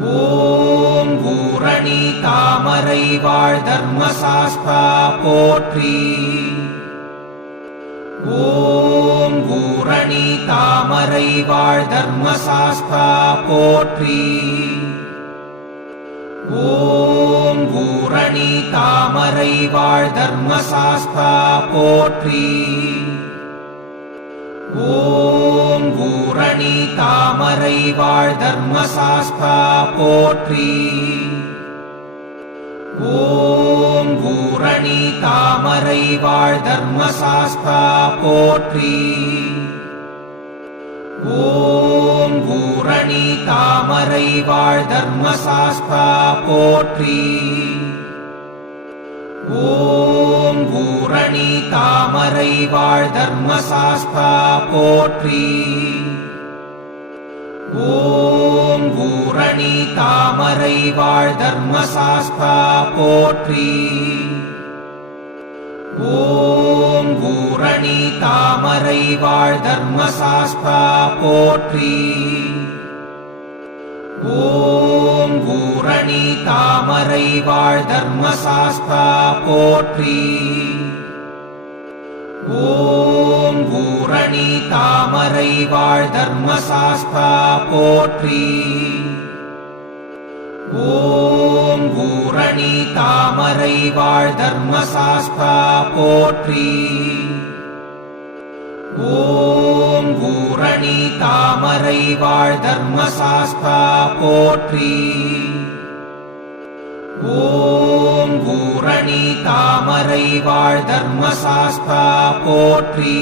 ஓம் பூரணி தாமரை வாழ் தர்மசாஸ்தா போற்றி. ஓம் பூரணி தாமரை வாழ் தர்மசாஸ்தா போற்றி. ஓம் பூரணி தாமரை வாழ் தர்மசாஸ்தா போற்றி. ஓம் பூரணி தாமரை வாழ் தர்மசாஸ்தா போற்றி. ஓம் பூரணி தாமரை வாழ் தர்மசாஸ்தா போற்றி. ஓம் பூரணி தாமரை வாழ் தர்மசாஸ்தா போற்றி. ஓம் பூரணி தாமரை வாழ் தர்மசாஸ்தா போற்றி. ஓம் பூரணி தாமரை வாழ் தர்மசாஸ்தா போற்றி. ஓம் பூரணி தாமரை வாழ் தர்மசாஸ்தா போற்றி. ஓம் பூரணி தாமரை வாழ் தர்மசாஸ்தா போற்றி. ஓம் பூரணி தாமரை வாழ் தர்மசாஸ்தா போற்றி. ஓம் பூரணி தாமரை வாழ் தர்மசாஸ்தா போற்றி. ஓம் பூரணி தாமரை வாழ் தர்மசாஸ்தா போற்றி. ஓம் பூரணி தாமரை வாழ் தர்மசாஸ்தா போற்றி.